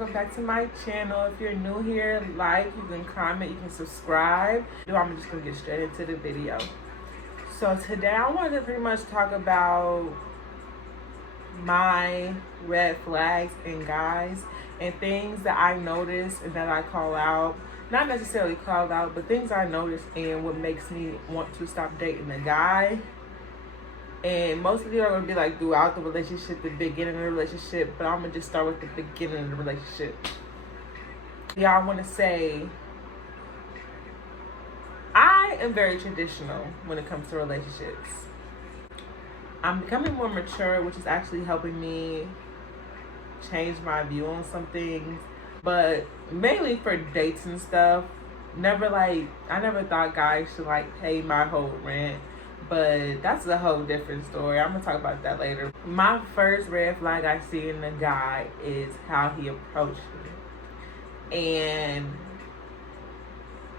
welcome back to my channel. If you're new here, like, you can comment, you can subscribe. I'm just gonna get straight into the video. So today I wanted to pretty much talk about my red flags in guys and things that I notice and that I call out. Not necessarily call out, but things I notice and what makes me want to stop dating a guy. And most of you are going to be like throughout the relationship, the beginning of the relationship, but I'm going to just start with the beginning of the relationship. Yeah, I want to say I am very traditional when it comes to relationships. I'm becoming more mature, which is actually helping me change my view on some things, but mainly for dates and stuff. I never thought guys should pay my whole rent. But that's a whole different story. I'm going to talk about that later. My first red flag I see in a guy is how he approached me. And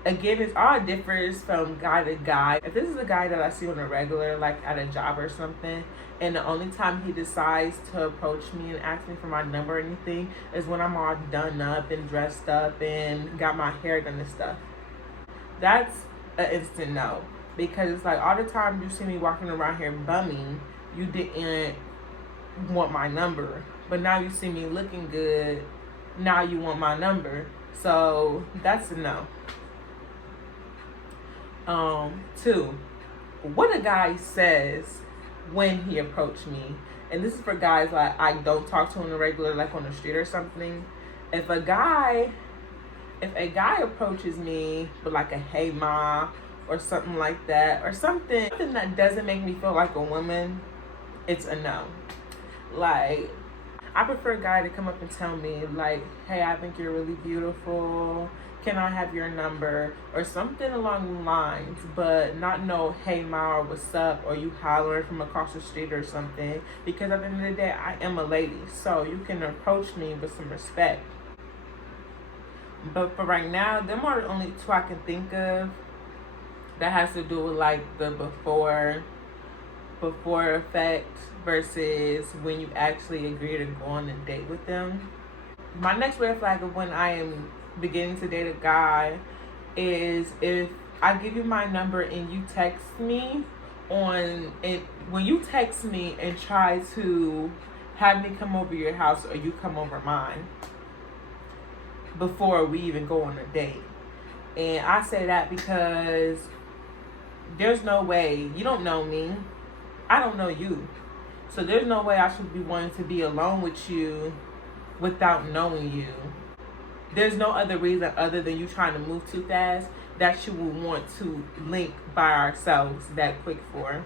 again, it all differs from guy to guy. If this is a guy that I see on a regular, like at a job or something, and the only time he decides to approach me and ask me for my number or anything is when I'm all done up and dressed up and got my hair done and stuff. That's an instant no. Because it's like all the time you see me walking around here bumming, you didn't want my number. But now you see me looking good, now you want my number. So that's a no. 2, what a guy says when he approached me. And this is for guys like I don't talk to on the regular, like on the street or something. If a guy approaches me with like a hey ma, or something like that, or something that doesn't make me feel like a woman, it's a no. Like, I prefer a guy to come up and tell me, like, hey, I think you're really beautiful, can I have your number, or something along the lines, but not no hey ma or what's up, or you hollering from across the street or something, because at the end of the day, I am a lady, so you can approach me with some respect. But for right now, them are the only 2 I can think of that has to do with like the before effect versus when you actually agree to go on a date with them. My next red flag of when I am beginning to date a guy is if I give you my number and you text me when you text me and try to have me come over your house or you come over mine before we even go on a date. And I say that because there's no way, you don't know me, I don't know you. So there's no way I should be wanting to be alone with you without knowing you. There's no other reason other than you trying to move too fast that you will want to link by ourselves that quick for.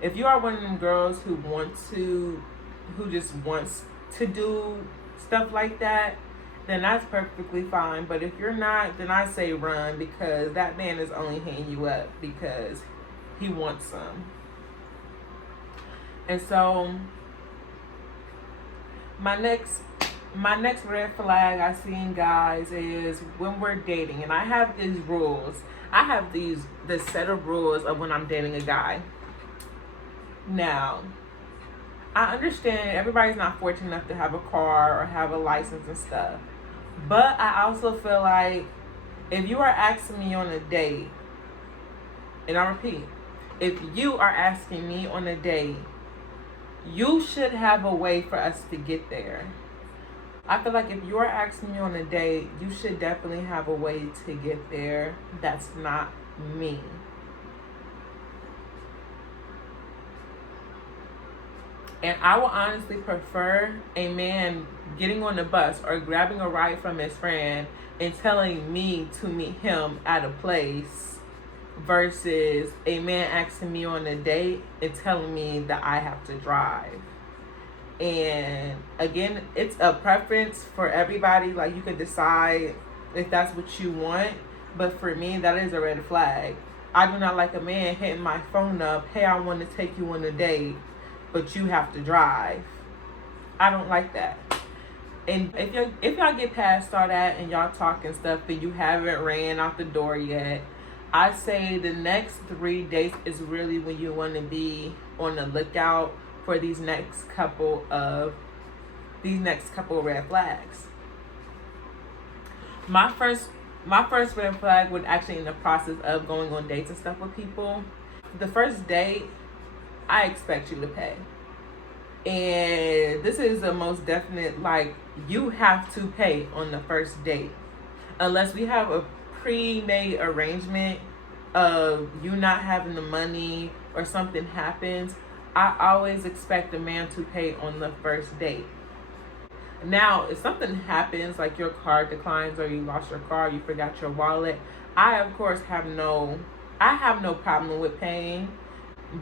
If you are one of them girls who just wants to do stuff like that, then that's perfectly fine. But if you're not, then I say run, because that man is only hitting you up because he wants some. And so my next red flag I see in guys is when we're dating, and I have these rules. I have this set of rules of when I'm dating a guy. Now, I understand everybody's not fortunate enough to have a car or have a license and stuff. But I also feel like if you are asking me on a date, and I repeat, if you are asking me on a date, you should have a way for us to get there. I feel like if you are asking me on a date, you should definitely have a way to get there. That's not me. And I will honestly prefer a man getting on the bus or grabbing a ride from his friend and telling me to meet him at a place versus a man asking me on a date and telling me that I have to drive. And again, it's a preference for everybody. Like, you can decide if that's what you want. But for me, that is a red flag. I do not like a man hitting my phone up, hey, I want to take you on a date, but you have to drive. I don't like that. And if y'all get past all that and y'all talking stuff and you haven't ran out the door yet, I say the next 3 dates is really when you want to be on the lookout for these next couple of red flags. My first my first red flag would actually in the process of going on dates and stuff with people. The first date, I expect you to pay. And this is the most definite, like, you have to pay on the first date. Unless we have a pre-made arrangement of you not having the money or something happens, I always expect a man to pay on the first date. Now, if something happens, like your car declines or you lost your car, you forgot your wallet, I of course have no problem with paying.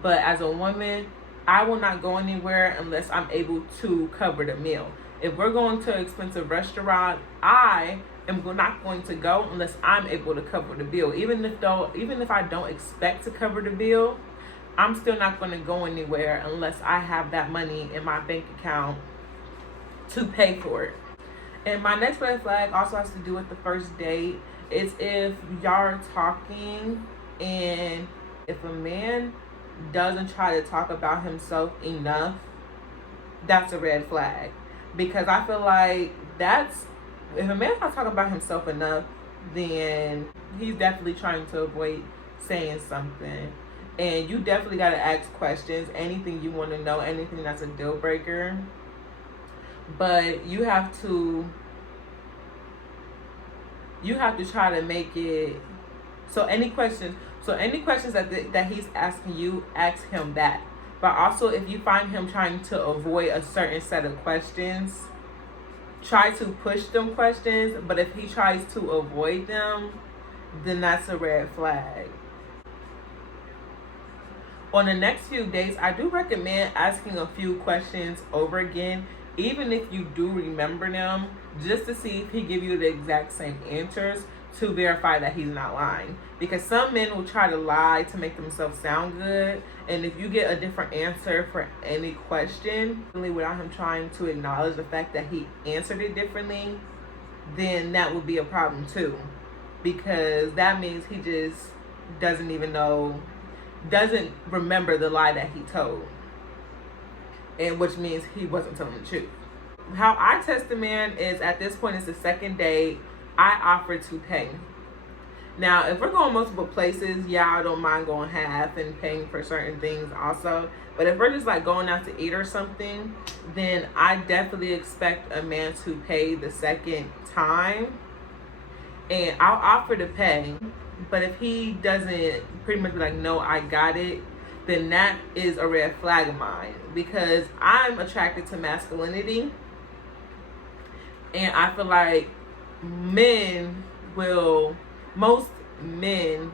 But as a woman, I will not go anywhere unless I'm able to cover the meal. If we're going to an expensive restaurant, I am not going to go unless I'm able to cover the bill. Even if I don't expect to cover the bill, I'm still not going to go anywhere unless I have that money in my bank account to pay for it. And my next red flag also has to do with the first date. It's if y'all are talking and if a man doesn't try to talk about himself enough, that's a red flag. Because I feel like if a man's not talking about himself enough, then he's definitely trying to avoid saying something. And you definitely got to ask questions, anything you want to know, anything that's a deal breaker. But you have to try to make it so any questions that he's asking you, ask him back. But also, if you find him trying to avoid a certain set of questions, try to push them questions. But if he tries to avoid them, then that's a red flag. On the next few dates, I do recommend asking a few questions over again, even if you do remember them, just to see if he give you the exact same answers to verify that he's not lying. Because some men will try to lie to make themselves sound good, and if you get a different answer for any question without him trying to acknowledge the fact that he answered it differently, then that would be a problem too, because that means he just doesn't remember the lie that he told, and which means he wasn't telling the truth. How I test a man is, at this point, it's the second date, I offer to pay. Now, if we're going multiple places, yeah, I don't mind going half and paying for certain things also. But if we're just like going out to eat or something, then I definitely expect a man to pay the second time. And I'll offer to pay. But if he doesn't pretty much be like, no, I got it, then that is a red flag of mine. Because I'm attracted to masculinity. And I feel like most men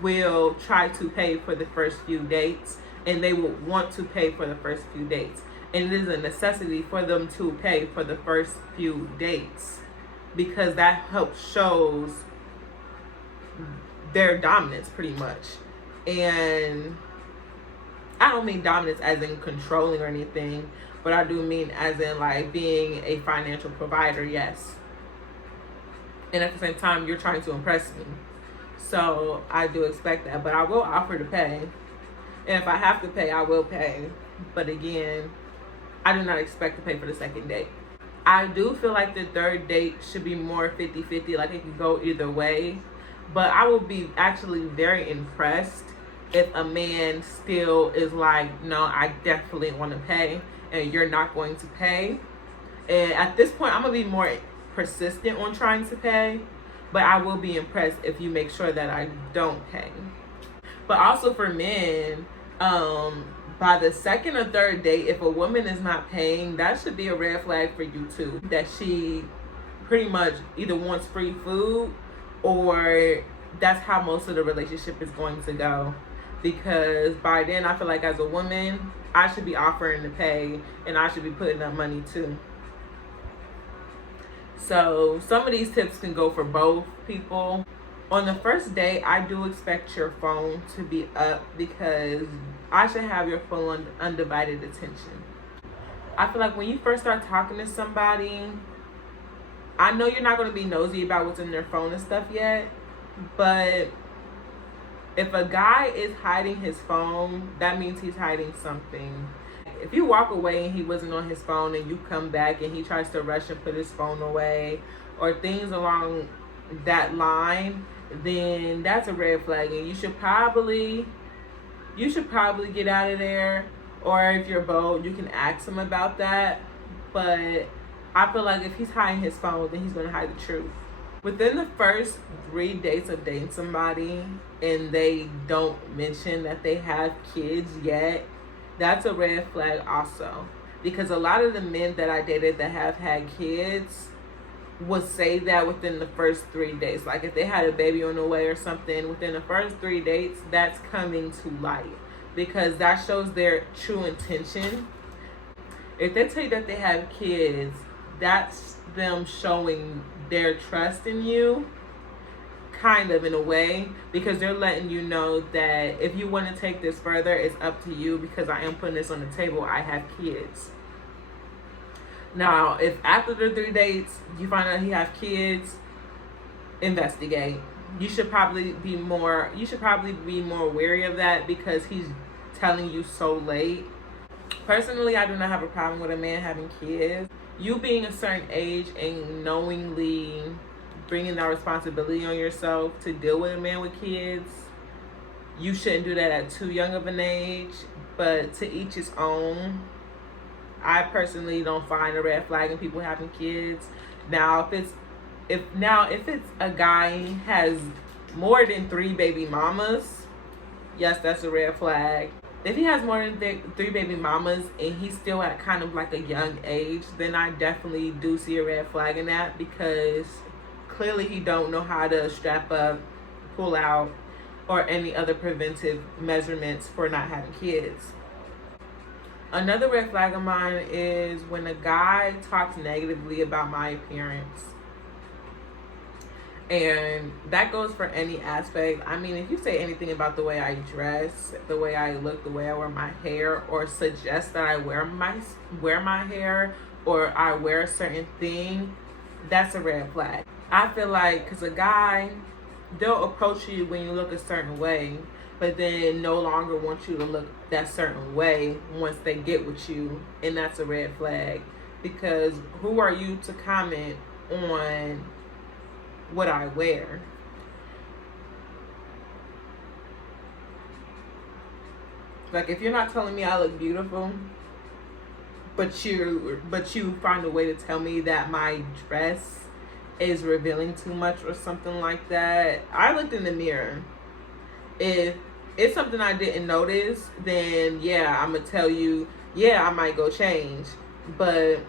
will try to pay for the first few dates, and they will want to pay for the first few dates. And it is a necessity for them to pay for the first few dates, because that helps shows their dominance pretty much. And I don't mean dominance as in controlling or anything, but I do mean as in like being a financial provider, yes. And at the same time, you're trying to impress me. So I do expect that, but I will offer to pay. And if I have to pay, I will pay. But again, I do not expect to pay for the second date. I do feel like the third date should be more 50-50, like it can go either way. But I will be actually very impressed if a man still is like, no, I definitely want to pay, and you're not going to pay. And at this point, I'm going to be more persistent on trying to pay, but I will be impressed if you make sure that I don't pay. But also for men, by the second or third date, if a woman is not paying, that should be a red flag for you too. That she pretty much either wants free food, or that's how most of the relationship is going to go. Because by then, I feel like as a woman, I should be offering to pay, and I should be putting up money too. So some of these tips can go for both people. On the first date, I do expect your phone to be up, because I should have your full undivided attention. I feel like when you first start talking to somebody, I know you're not going to be nosy about what's in their phone and stuff yet, but if a guy is hiding his phone, that means he's hiding something. If you walk away and he wasn't on his phone, and you come back and he tries to rush and put his phone away, or things along that line, then that's a red flag, and you should probably get out of there. Or if you're bold, you can ask him about that. But I feel like if he's hiding his phone, then he's gonna hide the truth. Within the first 3 days of dating somebody and they don't mention that they have kids yet, that's a red flag also. Because a lot of the men that I dated that have had kids would say that within the first 3 days. Like if they had a baby on the way or something, within the first 3 dates, that's coming to light. Because that shows their true intention. If they tell you that they have kids, that's them showing their trust in you, kind of, in a way, because they're letting you know that if you want to take this further, it's up to you, because I am putting this on the table. I have kids. Now, if after the 3 dates you find out he have kids, investigate. You should probably be more wary of that, because he's telling you so late. Personally, I do not have a problem with a man having kids. You being a certain age and knowingly bringing that responsibility on yourself to deal with a man with kids, you shouldn't do that at too young of an age. But to each his own. I personally don't find a red flag in people having kids. Now, if it's a guy has more than 3 baby mamas, yes, that's a red flag. If he has more than 3 baby mamas and he's still at kind of like a young age, then I definitely do see a red flag in that, because clearly he don't know how to strap up, pull out, or any other preventive measurements for not having kids. Another red flag of mine is when a guy talks negatively about my appearance. And that goes for any aspect. I mean, if you say anything about the way I dress, the way I look, the way I wear my hair, or suggest that I wear my hair, or I wear a certain thing, that's a red flag. I feel like, because a guy, they'll approach you when you look a certain way, but then no longer want you to look that certain way once they get with you, and that's a red flag. Because who are you to comment on what I wear? Like, if you're not telling me I look beautiful, but you find a way to tell me that my dress is revealing too much or something like that, I looked in the mirror. If it's something I didn't notice, then yeah, I'm gonna tell you, yeah, I might go change. But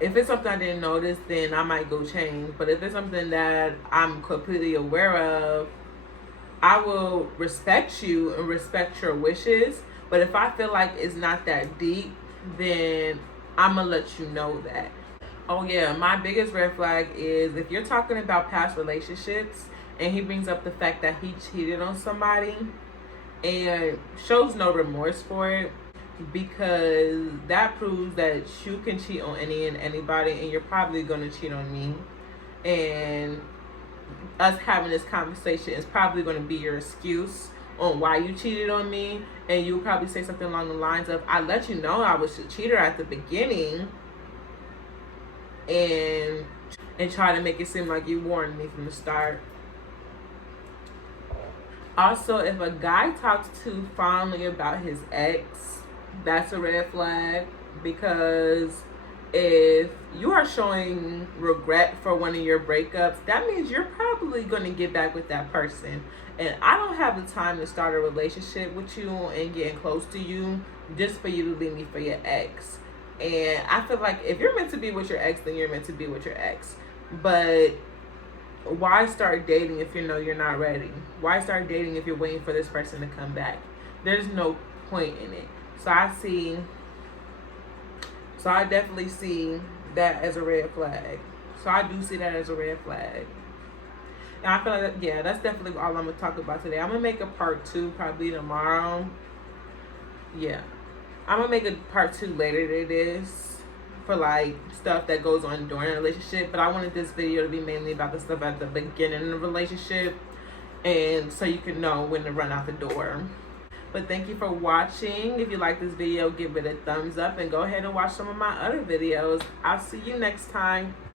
if it's something I didn't notice, then I might go change. But if it's something that I'm completely aware of, I will respect you and respect your wishes. But if I feel like it's not that deep, then I'm gonna let you know that. Oh yeah, my biggest red flag is if you're talking about past relationships and he brings up the fact that he cheated on somebody and shows no remorse for it, because that proves that you can cheat on any and anybody, and you're probably going to cheat on me. And us having this conversation is probably going to be your excuse on why you cheated on me, and you'll probably say something along the lines of, I let you know I was a cheater at the beginning, and try to make it seem like you warned me from the start. Also, if a guy talks too fondly about his ex, that's a red flag, because if you are showing regret for one of your breakups, that means you're probably going to get back with that person. And I don't have the time to start a relationship with you and getting close to you just for you to leave me for your ex. And I feel like if you're meant to be with your ex, then you're meant to be with your ex. But why start dating if you know you're not ready? Why start dating if you're waiting for this person to come back? There's no point in it. So I definitely see that as a red flag. So I do see that as a red flag. And I feel like, yeah, that's definitely all I'm going to talk about today. I'm going to make a part 2 probably tomorrow. Yeah. I'm going to make a part 2 later than this for like stuff that goes on during a relationship. But I wanted this video to be mainly about the stuff at the beginning of the relationship, and so you can know when to run out the door. But thank you for watching. If you like this video, give it a thumbs up and go ahead and watch some of my other videos. I'll see you next time.